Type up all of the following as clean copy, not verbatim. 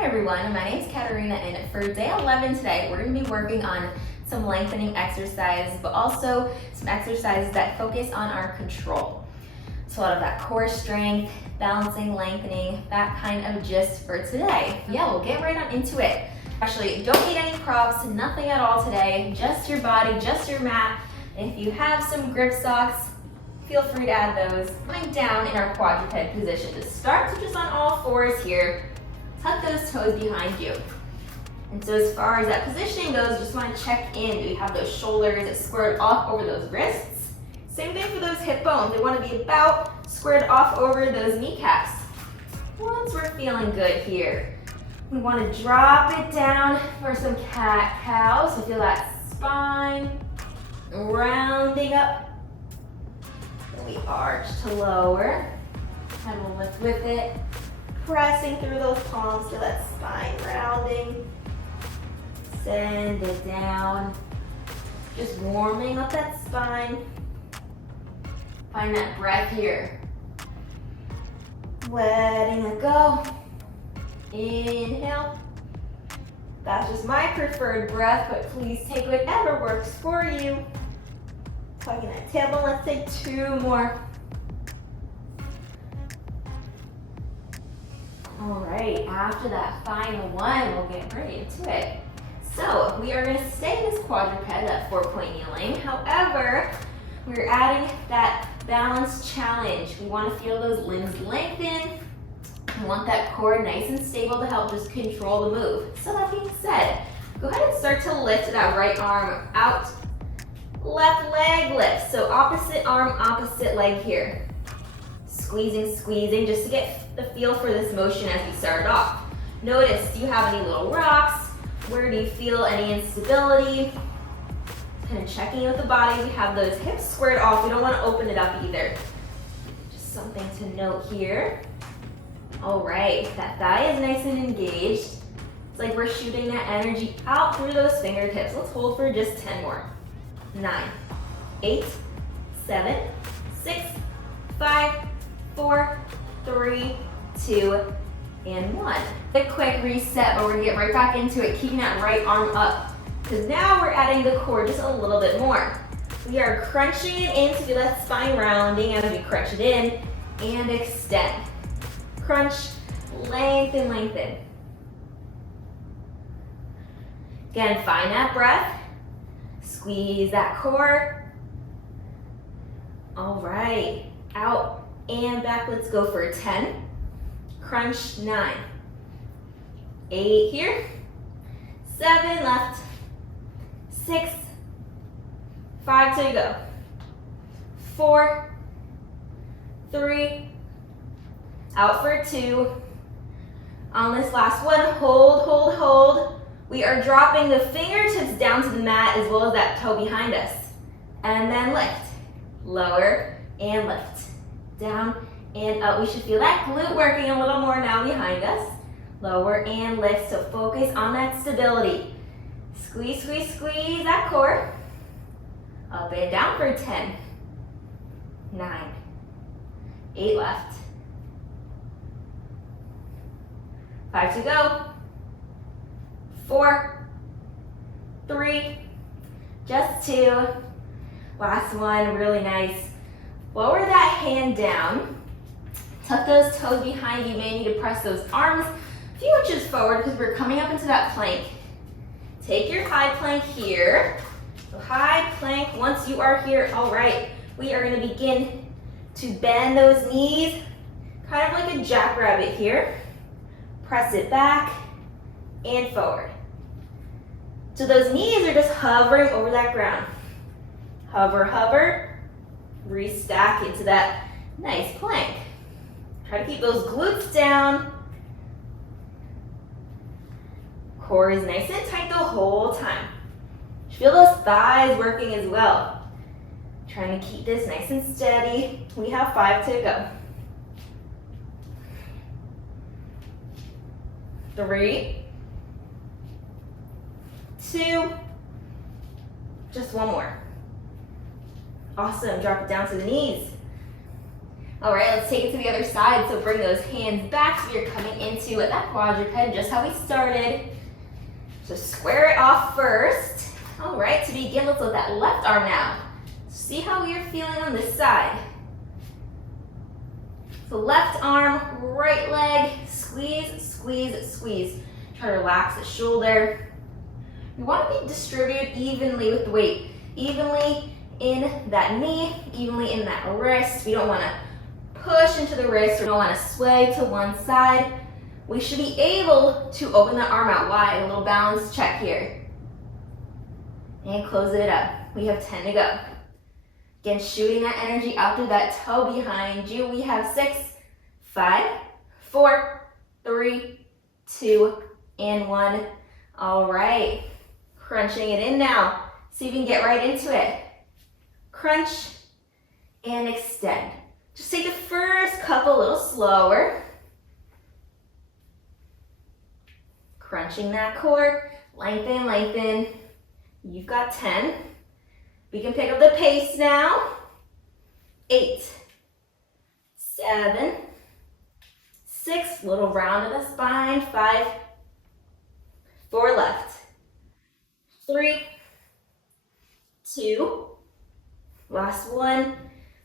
Hi everyone, my name is Katarina, and for day 11 today, we're going to be working on some lengthening exercises, but also some exercises that focus on our control. So a lot of that core strength, balancing, lengthening, that kind of gist for today. Yeah, we'll get right on into it. Actually, don't need any props, nothing at all today, just your body, just your mat. And if you have some grip socks, feel free to add those. Coming down in our quadruped position to start, so just on all fours here. Tuck those toes behind you. And so as far as that positioning goes, just want to check in. Do you have those shoulders squared off over those wrists? Same thing for those hip bones. They want to be about squared off over those kneecaps. Once we're feeling good here, we want to drop it down for some cat-cow. So feel that spine rounding up. And we arch to lower. And we'll lift with it. Pressing through those palms to that spine rounding. Send it down. Just warming up that spine. Find that breath here. Letting it go. Inhale. That's just my preferred breath, but please take whatever works for you. Tucking that tailbone. Let's take 2 more. All right, after that final one, we'll get right into it. So we are gonna stay in this quadruped, that 4-point kneeling. However, we're adding that balance challenge. We wanna feel those limbs lengthen. We want that core nice and stable to help just control the move. So that being said, go ahead and start to lift that right arm out. Left leg lifts. So opposite arm, opposite leg here. Squeezing, squeezing, just to get the feel for this motion as we start off. Notice, do you have any little rocks? Where do you feel any instability? Kind of checking with the body. We have those hips squared off. We don't want to open it up either. Just something to note here. All right, that thigh is nice and engaged. It's like we're shooting that energy out through those fingertips. Let's hold for just 10 more. 9, 8, 7, 6, 5, 4, 3, 2, and 1. A quick reset, but we're gonna get right back into it, keeping that right arm up. Because now we're adding the core just a little bit more. We are crunching it in to feel that spine rounding as we crunch it in and extend. Crunch, lengthen, lengthen. Again, find that breath. Squeeze that core. All right, out and back. Let's go for 10. Crunch, 9. 8 here. 7 left. 6. 5 to go. 4. 3. Out for 2. On this last one, hold, hold, hold. We are dropping the fingertips down to the mat as well as that toe behind us. And then lift. Lower and lift. Down and up. We should feel that glute working a little more now behind us. Lower and lift, so focus on that stability. Squeeze, squeeze, squeeze that core. Up and down for 10. 9. 8 left. 5 to go. 4. 3. Just 2. Last one, really nice. Lower that hand down. Tuck those toes behind you. You may need to press those arms a few inches forward because we're coming up into that plank. Take your high plank here. So high plank, once you are here, all right, we are gonna begin to bend those knees, kind of like a jackrabbit here. Press it back and forward. So those knees are just hovering over that ground. Hover, hover. Restack into that nice plank. Try to keep those glutes down. Core is nice and tight the whole time. Feel those thighs working as well. Trying to keep this nice and steady. We have 5 to go. 3, 2, just one more. Awesome, drop it down to the knees. All right, let's take it to the other side. So bring those hands back so you're coming into that quadruped, just how we started. So square it off first. All right, to begin, let's lift that left arm now. See how you're feeling on this side. So left arm, right leg, squeeze, squeeze, squeeze. Try to relax the shoulder. You want to be distributed evenly with the weight. Evenly in that knee, evenly in that wrist. We don't want to push into the wrist. We don't want to sway to one side. We should be able to open the arm out wide. A little balance check here. And close it up. We have 10 to go. Again, shooting that energy out through that toe behind you. We have 6, 5, 4, 3, 2, and 1. All right. Crunching it in now. See if you can get right into it. Crunch and extend. Just take the first couple a little slower. Crunching that core. Lengthen, lengthen. You've got 10. We can pick up the pace now. 8, 7, 6, little round of the spine. 5, 4 left. 3, 2, last one.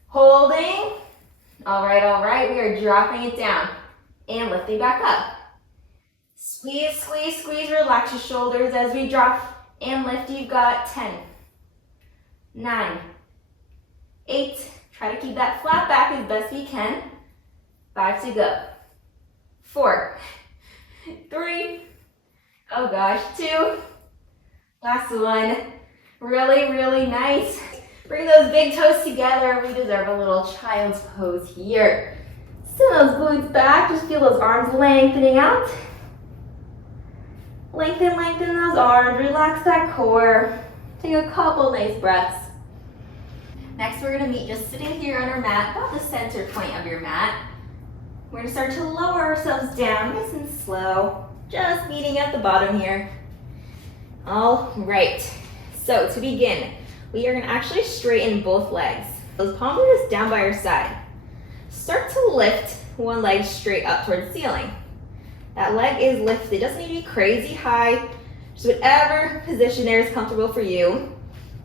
Holding. All right, we are dropping it down and lifting back up. Squeeze, squeeze, squeeze, relax your shoulders as we drop and lift. You've got 10, 9, 8, try to keep that flat back as best we can. 5 to go. 4, 3, oh gosh, 2, last one. Really, really nice. Bring those big toes together. We deserve a little child's pose here. Send those glutes back. Just feel those arms lengthening out. Lengthen, lengthen those arms. Relax that core. Take a couple nice breaths. Next, we're going to meet just sitting here on our mat, about the center point of your mat. We're going to start to lower ourselves down nice and slow. Just meeting at the bottom here. All right. So to begin, we are going to actually straighten both legs. Those palms are just down by your side. Start to lift one leg straight up towards the ceiling. That leg is lifted. It doesn't need to be crazy high. Just whatever position there is comfortable for you.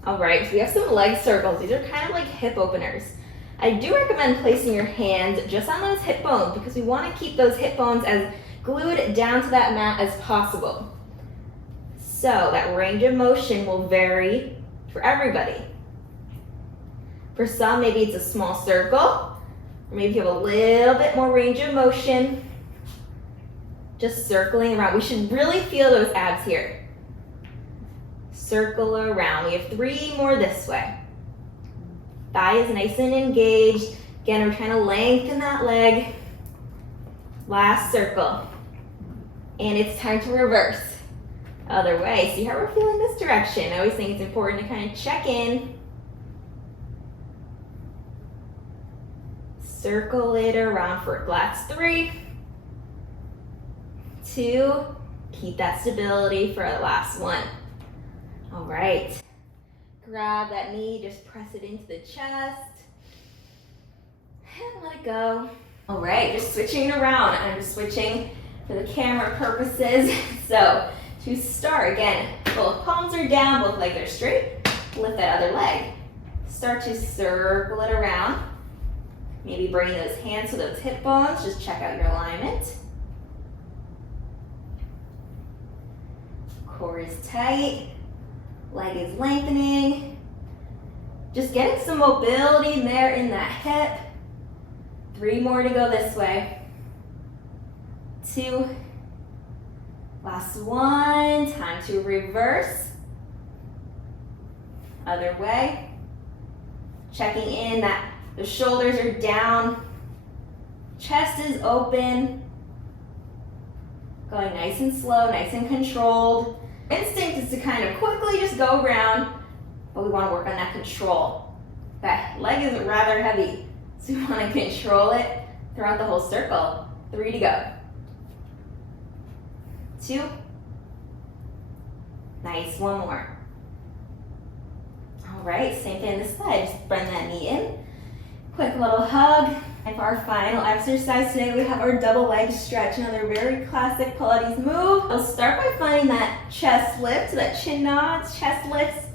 All right, so we have some leg circles. These are kind of like hip openers. I do recommend placing your hands just on those hip bones because we want to keep those hip bones as glued down to that mat as possible. So that range of motion will vary for everybody. For some, maybe it's a small circle, or maybe you have a little bit more range of motion. Just circling around. We should really feel those abs here. Circle around. We have 3 more this way. Thigh is nice and engaged. Again, we're trying to lengthen that leg. Last circle. And it's time to reverse. Other way. See how we're feeling this direction. I always think it's important to kind of check in. Circle it around for last 3, 2, keep that stability for the last 1. All right. Grab that knee, just press it into the chest. And let it go. All right, just switching it around. I'm just switching for the camera purposes. So to start, again, both palms are down, both legs are straight. Lift that other leg. Start to circle it around. Maybe bring those hands to those hip bones. Just check out your alignment. Core is tight. Leg is lengthening. Just getting some mobility there in that hip. 3 more to go this way. 2. Last 1. Time to reverse. Other way. Checking in that the shoulders are down. Chest is open. Going nice and slow, nice and controlled. Instinct is to kind of quickly just go around, but we want to work on that control. That leg is rather heavy, so we want to control it throughout the whole circle. 3 to go. 2. Nice, 1 more. All right, same thing on this side. Just bend that knee in Quick little hug. And for our final exercise today, we have our double leg stretch, another very classic Pilates move. We'll start by finding that chest lift, that chin nods, chest lifts.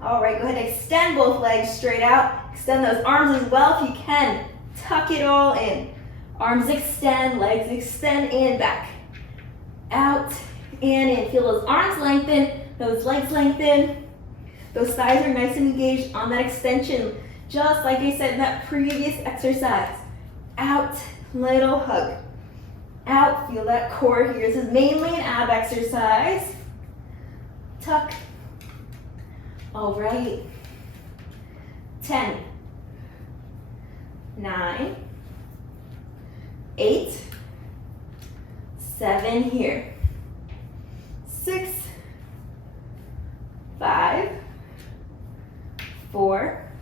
All right, go ahead and extend both legs straight out. Extend those arms as well if you can. Tuck it all in. Arms extend, legs extend, and back. Out and in. Feel those arms lengthen, those legs lengthen. Those thighs are nice and engaged on that extension, just like I said in that previous exercise. Out, little hug. Out, feel that core here. This is mainly an ab exercise. Tuck. All right. 10, 9, 8, 7 here. 6, 5, 4.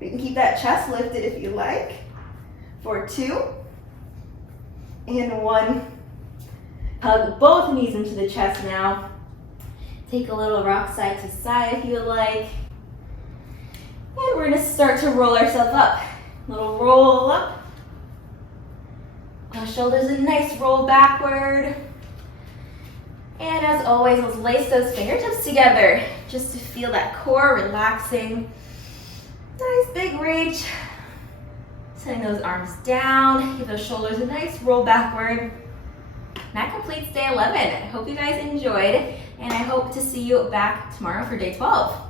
You can keep that chest lifted if you like. For 2 and 1. Hug both knees into the chest now. Take a little rock side to side if you would like. And we're going to start to roll ourselves up. Little roll up. Our shoulders a nice roll backward. And as always, let's lace those fingertips together just to feel that core relaxing. Nice big reach. Sending those arms down, give those shoulders a nice roll backward. And that completes day 11. I hope you guys enjoyed, and I hope to see you back tomorrow for day 12.